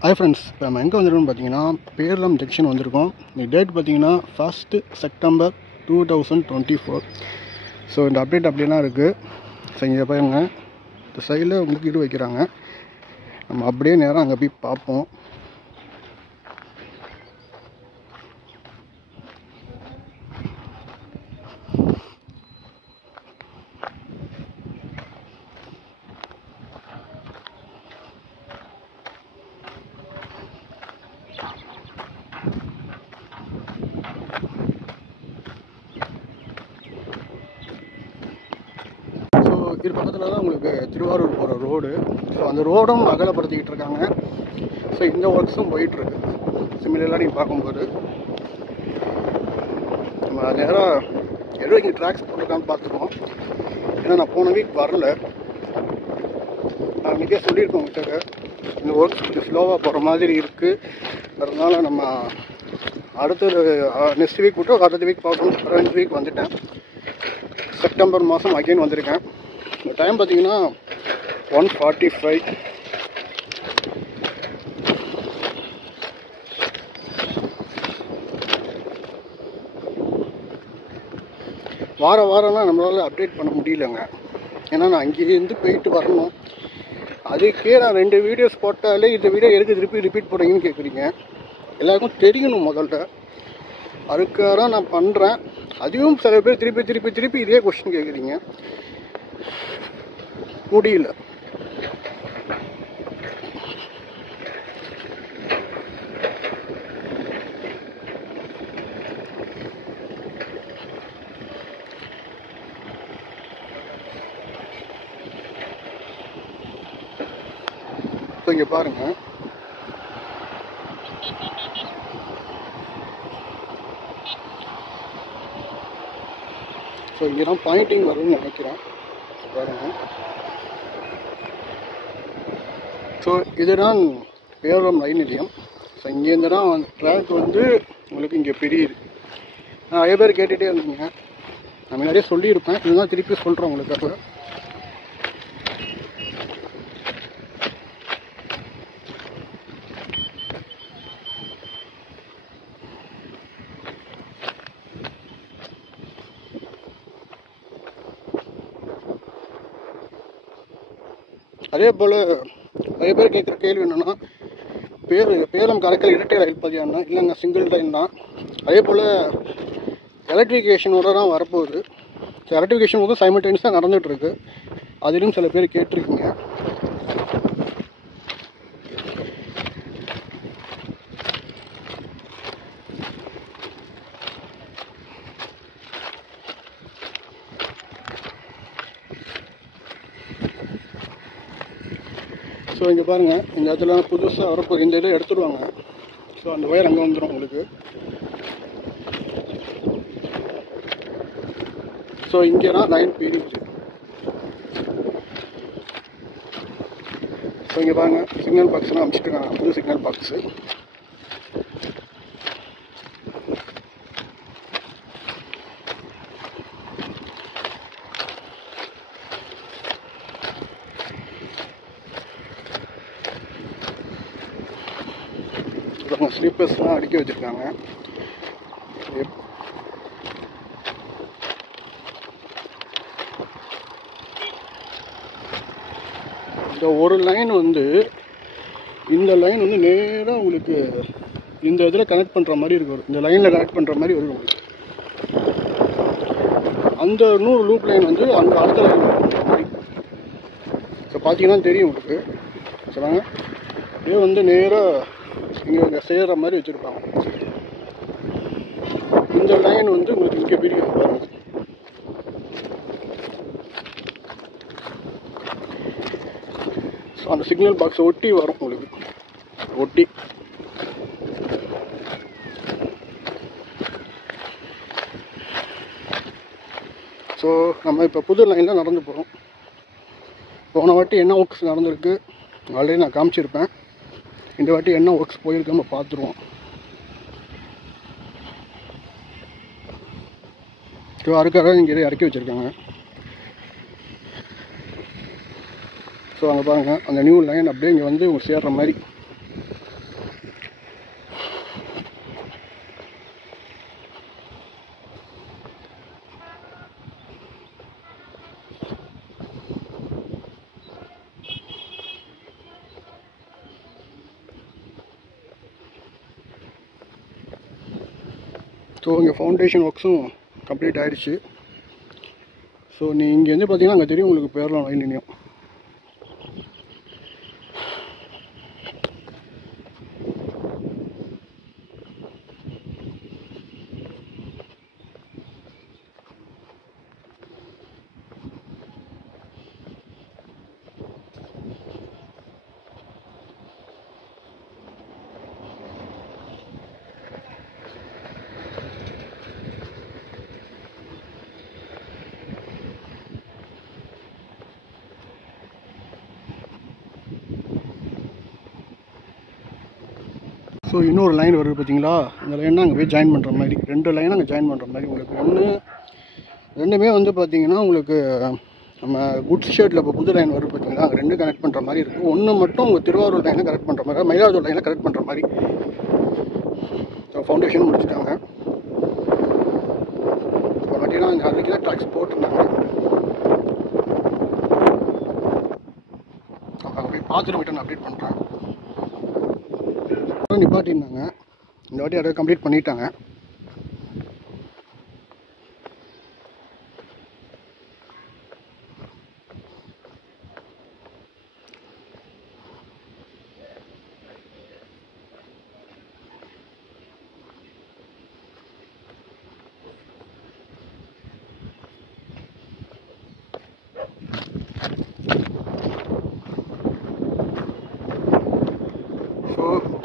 Hi friends, இப்போ நம்ம எங்கே வந்திருக்கோம்னு பார்த்தீங்கன்னா பேரளம் ஜங்ஷன் வந்திருக்கோம். இந்த டேட் பார்த்தீங்கன்னா 1 செப்டம்பர் 2024. ஸோ இந்த அப்டேட் அப்படிலாம் இருக்குது. ஸோ இங்கே பாருங்க, இந்த சைடில் முக்கிட்டு வைக்கிறாங்க. நம்ம அப்படியே நேரம் அங்கே போய் பார்ப்போம். இது பக்கத்தில் தான் உங்களுக்கு திருவாரூர் போகிற ரோடு. ஸோ அந்த ரோடும் அகலப்படுத்திக்கிட்டு இருக்காங்க. ஸோ இந்த ஒர்க்ஸும் போயிட்டுருக்கு. சிமிலராக நீங்கள் பார்க்கும்போது நம்ம நேராக எவ்வளோ ட்ராக்ஸ் போட்டிருக்கான்னு பார்த்துருக்கோம். ஏன்னா நான் போன வீக் வரல. நான் இன்றைக்கே சொல்லியிருக்கோம் உங்கள்கிட்ட, இந்த ஒர்க்ஸ் கொஞ்சம் ஸ்லோவாக போகிற மாதிரி இருக்குது. அதனால நம்ம அடுத்த நெக்ஸ்ட் வீக் விட்டு அடுத்த வீக் பார்க்கணும். 2 வீக் வந்துட்டேன். செப்டம்பர் மாதம் அகைன் வந்திருக்கேன். இந்த டைம் பார்த்தீங்கன்னா 1:45. வாரம்லாம் நம்மளால் அப்டேட் பண்ண முடியலங்க. ஏன்னா நான் அங்கேருந்து போயிட்டு வரணும். அதுக்கே நான் 2 வீடியோஸ் போட்டாலே இந்த வீடியோ எதுக்கு ரிப்பீட் போடுறீங்கன்னு கேட்குறீங்க. எல்லாருக்கும் தெரியணும் முதல்ல. அதுக்காக நான் பண்ணுறேன். அதுவும் சில பேர் திருப்பி இதே கொஸ்டின் கேட்குறீங்க. முடியல. ஸோ இங்கே பாருங்கள், ஸோ இங்கே தான் பாயிண்டிங் வரும்னு நினைக்கிறேன். பாருங்கள், ஸோ இதுதான் பேரளம் ரயில் நிலையம். ஸோ இங்கேருந்து தான் ட்ராக் வந்து உங்களுக்கு இங்கே பிரியுது. நிறைய பேர் கேட்டுகிட்டே இருந்தீங்க. நான் முன்னாடியே சொல்லியிருப்பேன், இதுதான் திருப்பி சொல்கிறேன் உங்களுக்காக. அதே போல் நிறைய பேர் கேட்குற கேள்வி என்னென்னா, பேரளம் காரைக்கால் இரட்டை ரயில் பாதையானா? இல்லைங்க, சிங்கிள் ட்ரெயின் தான். அதே போல் எலக்ட்ரிஃபிகேஷனோட தான் வரப்போகுது. ஸோ எலக்ட்ரிஃபிகேஷன் வந்து சைமல்டேனியஸாக நடந்துகிட்ருக்கு. அதிலும் சில பேர் கேட்டிருக்கீங்க. ஸோ இங்கே பாருங்கள், இந்த இடத்துல புதுசாக வரப்போகுது. இந்த இதை எடுத்துடுவாங்க. ஸோ அந்த ஒயர் அங்கே வந்துடும் உங்களுக்கு. ஸோ இங்கே தான் லைன் பிரியுது. ஸோ இங்கே பாருங்கள், சிக்னல் பாக்ஸ்லாம் அமைச்சிட்ருக்காங்க. புது சிக்னல் பாக்ஸு. ஸ்லீப்பர்ஸ்லாம் அடுக்கி வச்சுருக்காங்க. இந்த ஒரு லைன் வந்து, இந்த லைன் வந்து நேராக உங்களுக்கு இந்த இதில் கனெக்ட் பண்ணுற மாதிரி இருக்கும். இந்த லைனில் கனெக்ட் பண்ணுற மாதிரி வரும் உங்களுக்கு. அந்த 100 லூப் லைன் வந்து அந்த அடுத்த லைன் மாதிரி. ஸோ பார்த்தீங்கன்னா தெரியும் உங்களுக்கு. சொல்லுங்க, இதே வந்து நேராக இங்கே சேர்கிற மாதிரி வச்சுருப்பாங்க. இந்த லைன் வந்து உங்களுக்கு இங்கே பிரியும் பாருங்கள். ஸோ அந்த சிக்னல் பாக்ஸை ஒட்டி வரும் உங்களுக்கு. ஒட்டி ஸோ நம்ம இப்போ புது லைனில் நடந்து போகிறோம். போன வாட்டி என்ன ஒர்க்ஸ் நடந்திருக்கு ஆல்ரெடி நான் காமிச்சிருப்பேன். இந்த வாட்டி என்ன ஒர்க்ஸ் போயிருக்கு நம்ம பார்த்துருவோம். ஸோ அதுக்காக இங்கே இறக்கி வச்சுருக்காங்க. ஸோ அங்கே பாருங்கள், அந்த நியூ லைன் அப்படியே இங்கே வந்து சேர்ற மாதிரி ஸோ இங்கே ஃபவுண்டேஷன் ஒர்க்ஸும் கம்ப்ளீட் ஆகிடுச்சு. ஸோ நீ இங்கேருந்து பார்த்தீங்கன்னா அங்கே தெரியும் உங்களுக்கு பேரலாம் லைன் நினையும். ஸோ இன்னொரு லைன் வருது பார்த்தீங்களா, அந்த லைன் அங்கே போய் ஜாயின் பண்ணுற மாதிரி 2 லைன் அங்கே ஜாயின் பண்ணுற மாதிரி உங்களுக்கு ரெண்டுமே வந்து பார்த்தீங்கன்னா உங்களுக்கு நம்ம குட்ஸ் ஷேட்டில் இப்போ புது லைன் வருது பார்த்தீங்களா, அங்கே 2 கனெக்ட் பண்ணுற மாதிரி இருக்குது. ஒன்று மட்டும் உங்கள் திருவாரூர் லைனில் கனெக்ட் பண்ணுற மாதிரி, மயிலாடுதுறை லைனில் கனெக்ட் பண்ணுற மாதிரி. ஸோ ஃபவுண்டேஷன் முடிச்சுட்டாங்க. ஸோ பார்த்தீங்கன்னா இங்கே அதுக்கு தான் ட்ராக்ஸ் போட்டிருந்தாங்க. அங்கே போய் பார்த்துட்டு போய்ட்டு நான் அப்டேட் பண்ணுறேன். நிப்பாட்டிருந்தாங்க, இந்த வாட்டி அதை கம்ப்ளீட் பண்ணிட்டாங்க.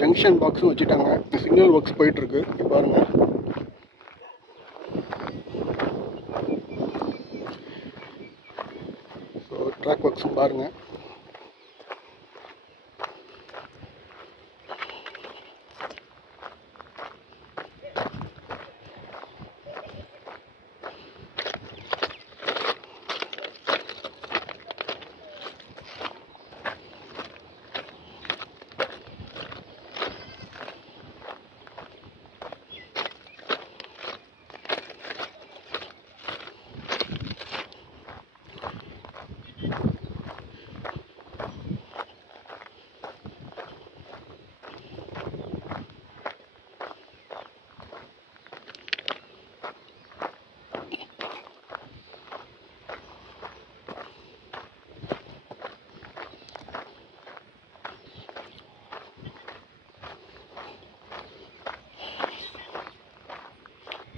ஜங்ஷன் பாக்ஸும் வச்சுட்டாங்க. சிக்னல் ஒர்க்ஸ் போயிட்டுருக்கு பாருங்கள். ஸோ ட்ராக் ஒர்க்ஸும் பாருங்கள்.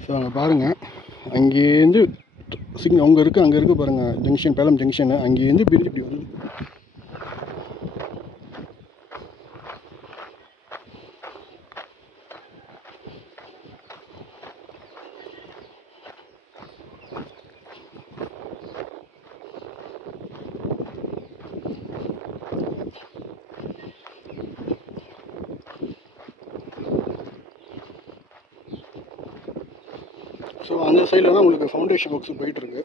ஸோ அங்கே பாருங்கள், அங்கேருந்து சிக்னல் அங்கே இருக்குது பாருங்கள் ஜங்ஷன், பேலம் ஜங்ஷனு. அங்கேருந்து பிரிஞ்சு இப்படி வருது. ஸோ அந்த சைடில் தான் உங்களுக்கு ஃபவுண்டேஷன் ஒர்க்ஸ் போயிட்டுருக்கு.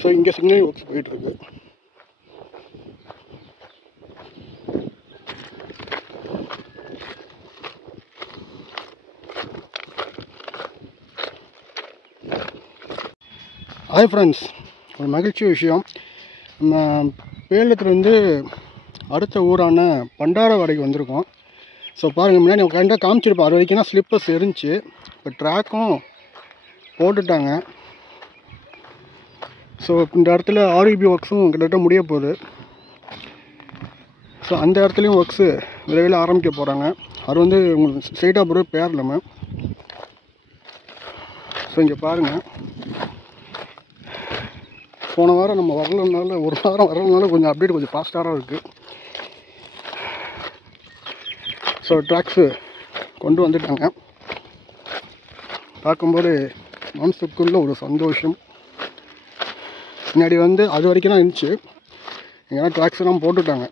ஸோ இங்கே சிக்னல் ஒர்க்ஸ் போயிட்டுருக்கு. ஹாய் ஃப்ரெண்ட்ஸ், ஒரு மகிழ்ச்சி விஷயம். நம்ம பேலத்துலேருந்து அடுத்த ஊரான பண்டாரவாடைக்கு வந்திருக்கோம். ஸோ பாருங்கள், முன்னாடி நம்ம கரெக்டாக காமிச்சிருப்போம். அது வரைக்கும் தான் ஸ்லிப்பர்ஸ் இருந்துச்சு. இப்போ ட்ராக்கும் போட்டுட்டாங்க. ஸோ இந்த இடத்துல ஆர்இபி ஒர்க்ஸும் கிட்டத்தட்ட முடிய போகுது. ஸோ அந்த இடத்துலையும் ஒர்க்ஸு விரைவில் ஆரம்பிக்க போகிறாங்க. அது வந்து உங்களுக்கு ஸ்ட்ரெயிட்டாக போகிற பேரலம. ஸோ இங்கே பாருங்கள், போன வாரம் நம்ம வரலனால, ஒரு வாரம் வரலனால கொஞ்சம் அப்டேட் கொஞ்சம் ஃபாஸ்ட்டாக இருக்குது. ஸோ ட்ராக்ஸு கொண்டு வந்துட்டாங்க. பார்க்கும்போது மனசுக்குள்ள ஒரு சந்தோஷம். முன்னாடி வந்து அது வரைக்கும் தான் இருந்துச்சு, ஏன்னா ட்ராக்ஸ் எல்லாம் போட்டுட்டாங்க.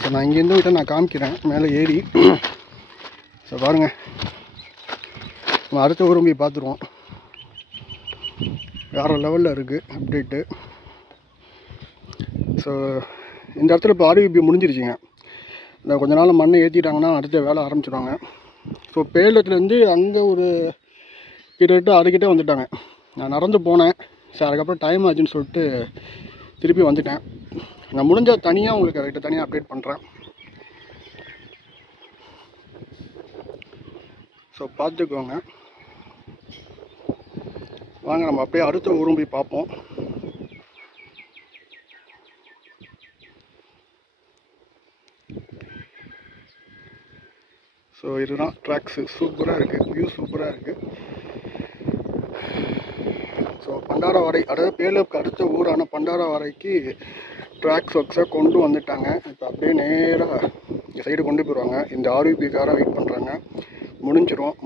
ஸோ நான் இங்கேருந்து விட்டு நான் காமிக்கிறேன் மேலே ஏறி. ஸோ பாருங்கள், நம்ம அடுத்த ஊரும் போய் பார்த்துருவோம். வேறு லெவலில் இருக்குது அப்டேட்டு. ஸோ இந்த இடத்துல இப்போ ஆர்இபி முடிஞ்சிருச்சுங்க. இந்த கொஞ்ச நாள் மண்ணை ஏற்றிட்டாங்கன்னா அடுத்த வேலை ஆரம்பிச்சிடுவாங்க. ஸோ பேலத்துலேருந்து அங்கே ஒரு கிட்டத்தட்ட அதுக்கிட்டே வந்துட்டாங்க. நான் நடந்து போனேன். ஸோ அதுக்கப்புறம் டைம் ஆச்சுன்னு சொல்லிட்டு திருப்பி வந்துட்டேன். நான் முடிஞ்சால் தனியாக உங்களுக்கு கரெக்டாக தனியாக அப்டேட் பண்ணுறேன். ஸோ பார்த்துக்கோங்க. வாங்க நம்ம அப்படியே அடுத்த ஊரும் போய் பார்ப்போம். ஸோ இதுதான் ட்ராக்ஸு. சூப்பராக இருக்குது, வியூ சூப்பராக இருக்குது. ஸோ பண்டாரவாடை, அதாவது பேலூருக்கு அடுத்த ஊரான பண்டாரவாடைக்கு ட்ராக்ஸ் ஒர்க்ஸை கொண்டு வந்துட்டாங்க. இப்போ அப்படியே நேராக இந்த சைடு கொண்டு போயிடுவாங்க. இந்த ஆர்விபிக்காராக வெயிட் பண்ணுறாங்க.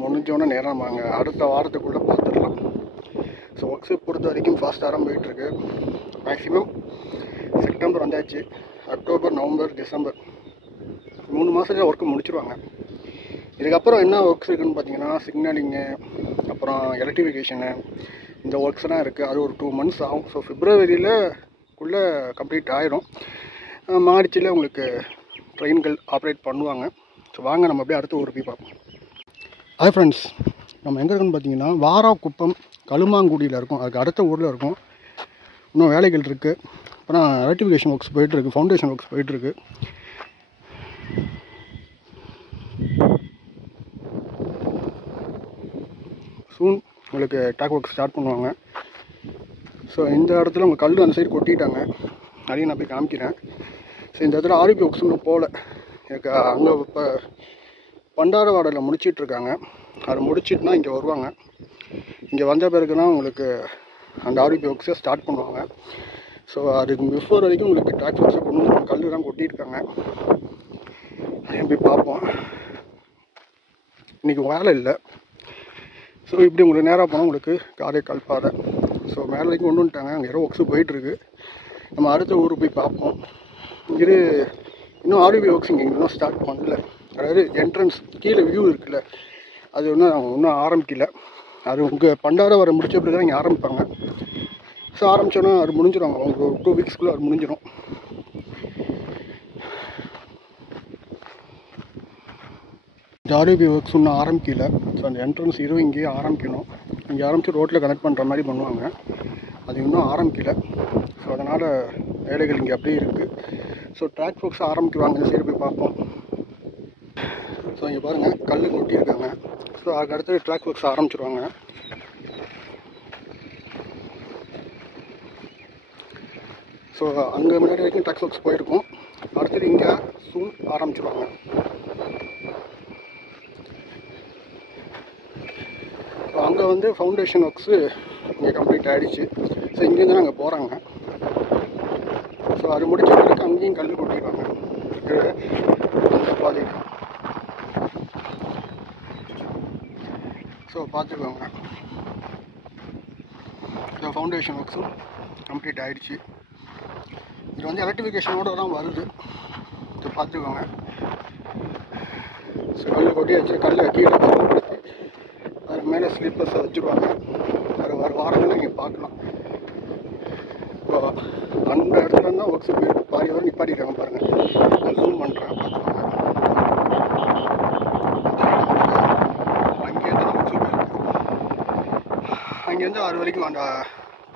முடிஞ்சோன்னே நேராக வாங்க அடுத்த வாரத்துக்குள்ளே பார்த்துடலாம். ஸோ ஒர்க்ஸை பொறுத்த வரைக்கும் ஃபாஸ்ட்டாக போயிட்டுருக்கு. மேக்ஸிமம் செப்டம்பர் வந்தாச்சு. அக்டோபர், நவம்பர், டிசம்பர் 3 மாதத்தில் ஒர்க்கு முடிச்சிடுவாங்க. இதுக்கப்புறம் என்ன ஒர்க்ஸ் இருக்குதுன்னு பார்த்தீங்கன்னா சிக்னலிங்கு, அப்புறம் எலக்ட்ரிஃபிகேஷனு, இந்த ஒர்க்ஸ்லாம் இருக்குது. அது ஒரு 2 months ஆகும். ஸோ பிப்ரவரிக்குள்ளே கம்ப்ளீட் ஆகிடும். மார்ச்சில் உங்களுக்கு ட்ரெயின்கள் ஆப்ரேட் பண்ணுவாங்க. ஸோ வாங்க நம்ம அப்படியே அடுத்த ஊருக்கு போய் பார்ப்போம். ஹாய் ஃப்ரெண்ட்ஸ், நம்ம எங்கே இருக்குன்னு பார்த்தீங்கன்னா வாராக்குப்பம் கழுமாங்குடியில் இருக்கும். அதுக்கு அடுத்த ஊரில் இருக்கும். இன்னும் வேலைகள் இருக்குது. அப்புறம் எலக்ட்ரிஃபிகேஷன் ஒர்க்ஸ் போயிட்டுருக்கு, ஃபவுண்டேஷன் ஒர்க்ஸ் போயிட்டுருக்கு. சூன் உங்களுக்கு டாக் ஒர்க் ஸ்டார்ட் பண்ணுவாங்க. ஸோ இந்த இடத்துல உங்கள் கல் அந்த சைடு கொட்டிட்டாங்க. அதையும் நான் போய் காமிக்கிறேன். ஸோ இந்த இடத்துல ஆர்பி ஒர்க்ஸ் இன்னும் போகல. எனக்கு அங்கே இப்போ பண்டாரவாடையில் முடிச்சிட்ருக்காங்க. அதை முடிச்சிட்டுனா இங்கே வருவாங்க. இங்கே வந்த பிறகு தான் உங்களுக்கு அந்த ஆர்பி ஒர்க்ஸை ஸ்டார்ட் பண்ணுவாங்க. ஸோ அதுக்கு பிஃபோர் வரைக்கும் உங்களுக்கு டாக் ஒர்க்ஸை கொண்டு வந்து கல் தான் கொட்டியிருக்காங்க. அதையும் போய் பார்ப்போம். இன்றைக்கி வேலை இல்லை. ஸோ இப்படி உங்களுக்கு நேராக போனால் உங்களுக்கு காரைக்கால் பாதை. ஸோ மேலே வரைக்கும் கொண்டு வந்துட்டாங்க. அங்கே ஏதோ ஒர்க்ஸு போயிட்டுருக்கு. நம்ம அடுத்த ஊருக்கு போய் பார்ப்போம். இது இன்னும் ஆர்பி ஒர்க்ஸ் இங்கே இன்னும் ஸ்டார்ட் பண்ணல. அதாவது என்ட்ரன்ஸ் கீழே வியூ இருக்குல்ல, அது இன்னும் ஆரம்பிக்கல. அது உங்கள் பண்டாரவாடை முடிச்ச பிறகு தான் இங்கே ஆரம்பிப்பாங்க. ஸோ ஆரம்பித்தோன்னா அது முடிஞ்சிடும். அவங்க 2 weeksக்குள்ளே அது முடிஞ்சிடும். இந்த ஆர்பி ஒர்க்ஸ் இன்னும் ஆரம்பிக்கல. ஸோ அந்த என்ட்ரன்ஸ் இங்கேயே ஆரம்பிக்கணும். இங்கே ஆரம்பித்து ரோட்டில் கனெக்ட் பண்ணுற மாதிரி பண்ணுவாங்க. அது இன்னும் ஆரம்பிக்கல. ஸோ அதனால் வேலைகள் இங்கே அப்படியே இருக்குது. ஸோ ட்ராக் ஒர்க்ஸ் ஆரம்பிக்குவாங்க. இந்த சைடு போய் பார்ப்போம். ஸோ இங்கே பாருங்கள், கல் கொட்டியிருக்காங்க. ஸோ அதுக்கு அடுத்து ட்ராக் ஒர்க்ஸ் ஆரம்பிச்சிருவாங்க. ஸோ அங்கே முன்னாடி வரைக்கும் ட்ராக் ஒர்க்ஸ் போயிருக்கும். அடுத்தது இங்கே சூன் ஆரம்பிச்சிருவாங்க. அங்கே வந்து ஃபவுண்டேஷன் ஒர்க்ஸு இங்கே கம்ப்ளீட் ஆகிடுச்சு. ஸோ இங்கேருந்து அங்கே போகிறாங்க. ஸோ அது முடிச்ச பிறகு அங்கேயும் கல் கொட்டிடுவாங்க. அந்த பாதை. ஸோ பார்த்துக்கோங்க. ஸோ ஃபவுண்டேஷன் ஒர்க்ஸும் கம்ப்ளீட் ஆகிடுச்சு. இது வந்து எலக்ட்ரிஃபிகேஷனோடு தான் வருது. ஸோ பார்த்துக்கோங்க. ஸோ கல் கொட்டி வச்சு கல்லை கீழே படுத்தி அது மேலே ஸ்லீப்பர்ஸை வச்சுருவாங்க. அது வர வாரங்களில் நீங்கள் பார்க்கலாம். இப்போ அந்த இடத்துல இருந்தால் ஒர்க்ஸ் போயிட்டு பாதி வரை நிப்பாட்டிருக்காங்க பாருங்கள். நான் ஜூம் பண்ணுறேன், பார்த்துக்கோங்க. அங்கேருந்து தான் ஒர்க்ஸ் போயிருக்கு. அங்கேருந்து அது வரைக்கும் அந்த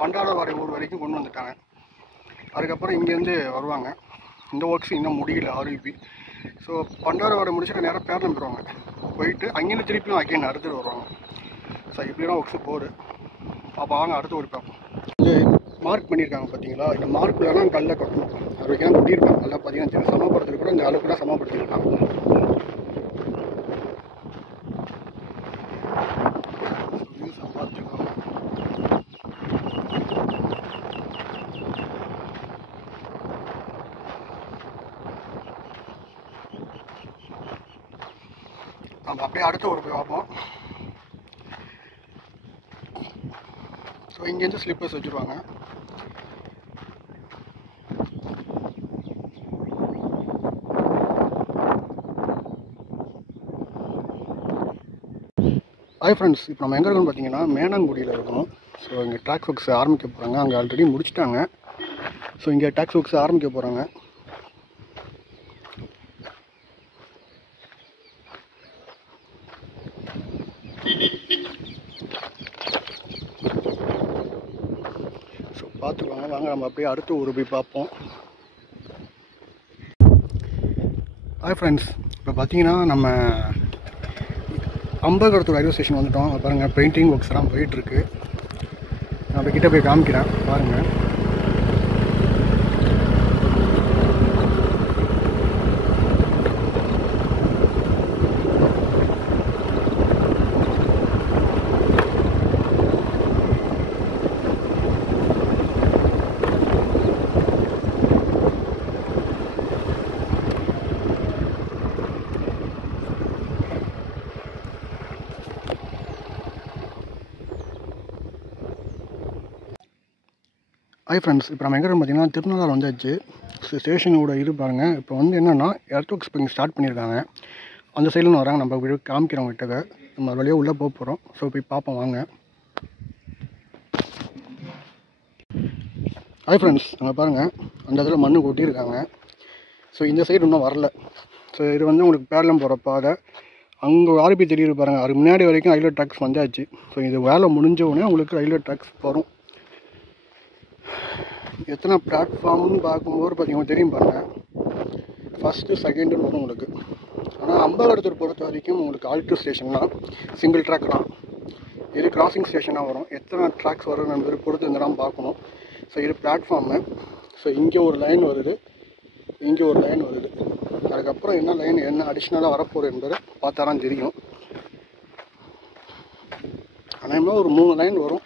பண்டாரவாடை ஊர் வரைக்கும் கொண்டு வந்துட்டாங்க. அதுக்கப்புறம் இங்கேருந்து வருவாங்க. இந்த ஒர்க்ஸ் இன்னும் முடியல ஆர்விபி. ஸோ பண்டாரவாடை முடிச்சுட்டு நேராக பேரளம் போயிடுவாங்க. போயிட்டு அங்கேருந்து திருப்பியும் அங்கேயும் அடுத்துட்டு வருவாங்க. ஸோ இப்படிலாம் ஒர்க்ஸு போகுது. அப்போ வாங்க அடுத்து ஒரு பார்ப்போம். இது மார்க் பண்ணியிருக்காங்க பார்த்தீங்களா? இந்த மார்க்குலாம் கல்லை கட்டணும். அது வரைக்கும் தான் கொட்டியிருப்பாங்க. நல்லா பார்த்தீங்கன்னா சமப்படுத்துறது கூட இந்த அளவுக்கு தான் சமப்படுத்தியிருக்காங்க. பார்த்துக்கோங்க. நம்ம அப்படியே அடுத்த ஒரு போய் பார்ப்போம். ஸோ இங்கேருந்து ஸ்லிப்பர்ஸ் வச்சுருவாங்க. ஹாய் ஃப்ரெண்ட்ஸ், இப்போ நம்ம எங்கே இருக்கோம்னு பார்த்தீங்கன்னா மேனாங்குடியில் இருக்கோம். ஸோ இங்கே ட்ராக் ஒர்க்ஸ் ஆரம்பிக்க போகிறாங்க. அங்கே ஆல்ரெடி முடிச்சிட்டாங்க. ஸோ இங்கே ட்ராக் ஒர்க்ஸ் ஆரம்பிக்க போகிறாங்க. ஸோ பார்த்துக்கோங்க. வாங்க நம்ம அப்படியே அடுத்த ஊர் போய் பார்ப்போம். ஹாய் ஃப்ரெண்ட்ஸ், இப்போ பார்த்தீங்கன்னா நம்ம அம்பகரத்தூர் ரயில்வே ஸ்டேஷன் வந்துட்டோம். பாருங்கள் பெயிண்டிங் ஒர்க்ஸ்லாம் போயிட்டுருக்கு. நான் இப்போ கிட்டே போய் காமிக்கிறேன் பாருங்கள். ஹாய் ஃப்ரெண்ட்ஸ், இப்போ நம்ம எங்கே பார்த்தீங்கன்னா திருநள்ளாறு வந்தாச்சு. ஸ்டேஷனோட இது பாருங்கள். இப்போ வந்து என்னென்னா எர்த் ஒர்க்ஸ் இப்போ இங்கே ஸ்டார்ட் பண்ணியிருக்காங்க. அந்த சைடில் வராங்க. நம்ம வீடு காமிக்கிறோம் கிட்டக்க. நம்ம வழியாக உள்ளே போக போகிறோம். ஸோ போய் பார்ப்போம் வாங்க. ஹாய் ஃப்ரெண்ட்ஸ், அங்கே பாருங்கள் அந்த இடத்துல மண்ணு கொட்டியிருக்காங்க. ஸோ இந்த சைடு இன்னும் வரல. ஸோ இது வந்து உங்களுக்கு பேரளம் போகிற பாதை. அங்கே ஆர்பி தெரியுது பாருங்கள். அதுக்கு முன்னாடி வரைக்கும் ரயில்வே ட்ராக்ஸ் வந்தாச்சு. ஸோ இது வேலை முடிஞ்ச உடனே உங்களுக்கு ரயில்வே ட்ராக்ஸ் வரும். எத்தனை பிளாட்ஃபார்ம்னு பார்க்கும்போது பார்த்தீங்கன்னா தெரியும் பாருங்கள். ஃபஸ்ட்டு செகண்டுன்னு வரும் உங்களுக்கு. ஆனால் அம்பகரத்தூர் பொறுத்த வரைக்கும் உங்களுக்கு ஆல்ட்ரு ஸ்டேஷன்னா சிங்கிள் ட்ராக் தான். இது கிராசிங் ஸ்டேஷனாக வரும். எத்தனை ட்ராக்ஸ் வரும் என்பது பொறுத்து இதெல்லாம் பார்க்கணும். ஸோ இது பிளாட்ஃபார்மு. ஸோ இங்கே ஒரு லைன் வருது, இங்கே ஒரு லைன் வருது. அதுக்கப்புறம் என்ன லைன் என்ன அடிஷ்னலாக வரப்போகுது என்பதை பார்த்தா தான் தெரியும். ஆனால் ஒரு 3 லைன் வரும்.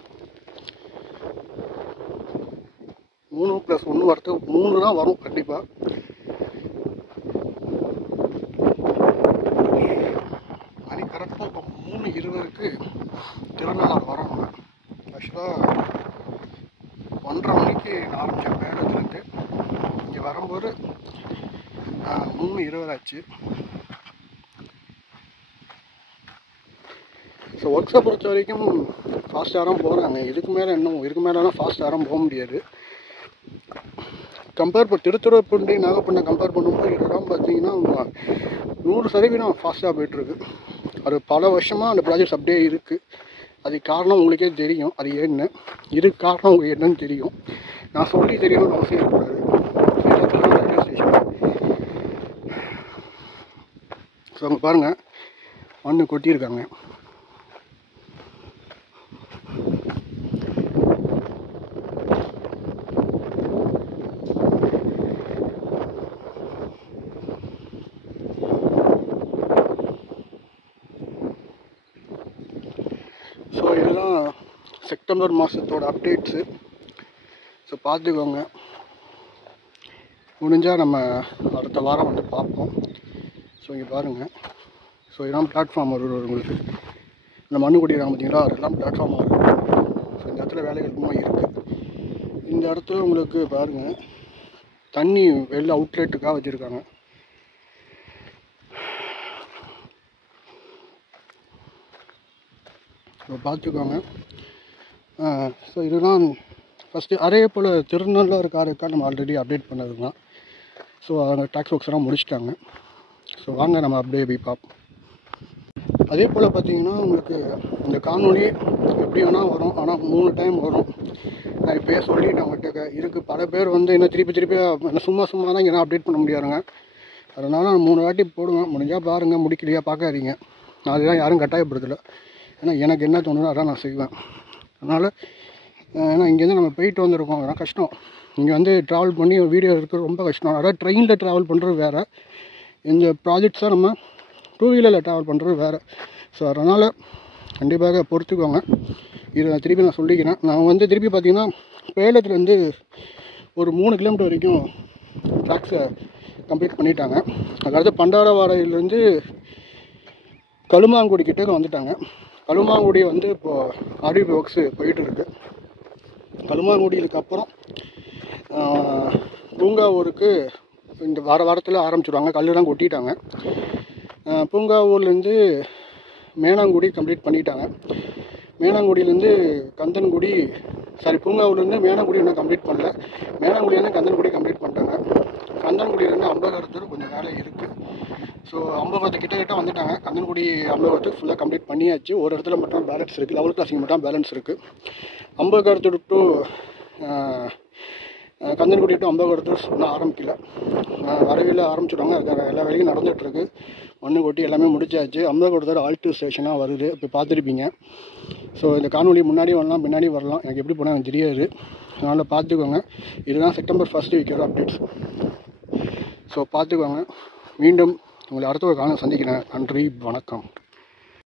3 + 1 வரது 3 தான் வரும் கண்டிப்பாக. மணி கரெக்டாக இப்போ 3:20க்கு திருநள்ளாறு வரோம். நம்ம ஆக்சுவலாக 1:30 மணிக்கு ஆரம்பித்த பேரத்துலேருந்து இங்கே வரும்போது 3:20 ஆச்சு. ஸோ ஒர்க்ஸை பொறுத்த வரைக்கும் ஃபாஸ்ட்டாக தான் போகிறாங்க. இதுக்கு மேலேலாம் ஃபாஸ்ட்டாக தான் போக முடியாது. கம்பேர் திருத்துறைப்பூண்டி நாகப்பட்டினம் கம்பேர் பண்ணும்போது இதெல்லாம் பார்த்தீங்கன்னா 100% ஃபாஸ்ட்டாக போய்ட்டுருக்கு. அது பல வருஷமாக அந்த ப்ராஜெக்ட்ஸ் அப்படியே இருக்குது. அதுக்கு காரணம் உங்களுக்கே தெரியும். அது என்ன இதுக்கு காரணம் உங்களுக்கு என்னன்னு தெரியும். நான் சொல்லி தெரியணும்னு அவசியம் இருக்கக்கூடாது. Railway station. ஸோ அங்கே பாருங்கள் மண்ணு கொட்டியிருக்காங்க. ஸோ இதுதான் செப்டம்பர் மாதத்தோட அப்டேட்ஸு. ஸோ பார்த்துக்கோங்க. முடிஞ்சால் நம்ம அடுத்த வாரம் வந்து பார்ப்போம். ஸோ இங்கே பாருங்கள். ஸோ இதெல்லாம் பிளாட்ஃபார்ம் வரும் உங்களுக்கு. இந்த மண்ணு கொட்டிடுறாங்க பார்த்தீங்களா, அதெல்லாம் பிளாட்ஃபார்ம் வரும். ஸோ இந்த இடத்துல வேலைகள் ரொம்ப இருக்குது. இந்த இடத்துல உங்களுக்கு பாருங்கள் தண்ணி வெளில அவுட்லெட்டுக்காக வச்சுருக்காங்க. ஸோ பார்த்துக்கோங்க. ஸோ இதுதான் ஃபஸ்ட்டு. அதே போல் திருநள்ளாறு காரைக்கால் நம்ம ஆல்ரெடி அப்டேட் பண்ணது தான். ஸோ அந்த டாக்ஸ் ஒர்க்ஸ்லாம் முடிச்சிட்டாங்க. ஸோ வாங்க நம்ம அப்படியே போய் பார்ப்போம். அதே போல் பார்த்தீங்கன்னா உங்களுக்கு இந்த காணொலி எப்படி வேணால் வரும். ஆனால் 3 டைம் வரும். நான் இப்போயே சொல்லிட்டேன் அவங்ககிட்ட. இருக்குது பல பேர் வந்து என்ன திருப்பி என்ன சும்மா தான் இங்கே அப்டேட் பண்ண முடியாதுங்க. அதனால் நான் 3 வாட்டி போடுவேன். முடிஞ்சால் பாருங்கள், முடிக்கலையா பார்க்காதீங்க. நான் அதுதான் யாரும் கட்டாயப்படுத்தலை. ஏன்னா எனக்கு என்ன தோணுதோ அதான் நான் செய்வேன். அதனால் ஏன்னா இங்கேருந்து நம்ம போயிட்டு வந்திருக்கோம். அதெல்லாம் கஷ்டம். இங்கே வந்து ட்ராவல் பண்ணி வீடியோ இருக்கிறது ரொம்ப கஷ்டம். அதாவது ட்ரெயினில் ட்ராவல் பண்ணுறது வேறு, இந்த ப்ராஜெக்ட்ஸாக நம்ம 2 வீலரில் ட்ராவல் பண்ணுறது வேறு. ஸோ அதனால் கண்டிப்பாக பொறுத்துக்கோங்க. இதை நான் சொல்லிக்கிறேன். நான் வந்து திருப்பி பார்த்திங்கன்னா சேலத்துலேருந்து ஒரு 3 கிலோமீட்டர் வரைக்கும் ட்ராக்ஸை கம்ப்ளீட் பண்ணிட்டாங்க. அதாவது பண்டாரவாடையிலேருந்து கழுமாங்குடி கிட்டே வந்துட்டாங்க. கழுமாங்குடி வந்து இப்போது ஆர்பி ஒர்க்ஸு போயிட்டுருக்கு. கழுமாங்குடிக்கு அப்புறம் பூங்காவூருக்கு இந்த வாரத்தில் ஆரம்பிச்சிடுவாங்க. கல்லுலாம் கொட்டிட்டாங்க. பூங்காவூர்லேருந்து மேனாங்குடி கம்ப்ளீட் பண்ணிட்டாங்க. மேனாங்குடியிலேருந்து கந்தன்குடி பூங்காவூர்லேருந்து மேனாங்குடி இன்னும் கம்ப்ளீட் பண்ணல. மேனாங்குடியிலேருந்து கந்தன்குடி கம்ப்ளீட் பண்ணிட்டாங்க. கந்தன்குடியிலேருந்து அம்பகரத்தூர் கொஞ்சம் வேலை இருக்குது. ஸோ அம்பகரத்து கிட்ட வந்துட்டாங்க. கந்தன்குடி அம்பகரத்து ஃபுல்லாக கம்ப்ளீட் பண்ணியாச்சு. ஒரு இடத்துல மட்டும் பேலன்ஸ் இருக்குது. லெவல் கிராசிங் மட்டும் பேலன்ஸ் இருக்குது. அம்பகரத்தூர் டு கந்தன்குடி டு அம்பகோடத்தூர் இன்னும் ஆரம்பிக்கல, வரவில்லை, ஆரம்பிச்சுடுவாங்க. அதுக்கான எல்லா வேலையும் நடந்துகிட்ருக்கு. மண்ணு கொட்டி எல்லாமே முடிச்சாச்சு. அம்பகோடத்தூர் ஆல்டூர் ஸ்டேஷனாக வருது, இப்போ பார்த்துருப்பீங்க. ஸோ இந்த காணொலி முன்னாடி வரலாம், பின்னாடி வரலாம், எனக்கு எப்படி போனால் எனக்கு தெரியாது. அதனால் பார்த்துக்கோங்க. இதுதான் செப்டம்பர் 1 வீக்கோட அப்டேட்ஸ். ஸோ பார்த்துக்கோங்க. மீண்டும் உங்களை அடுத்த ஒரு காலம் சந்திக்கிறேன். நன்றி, வணக்கம்.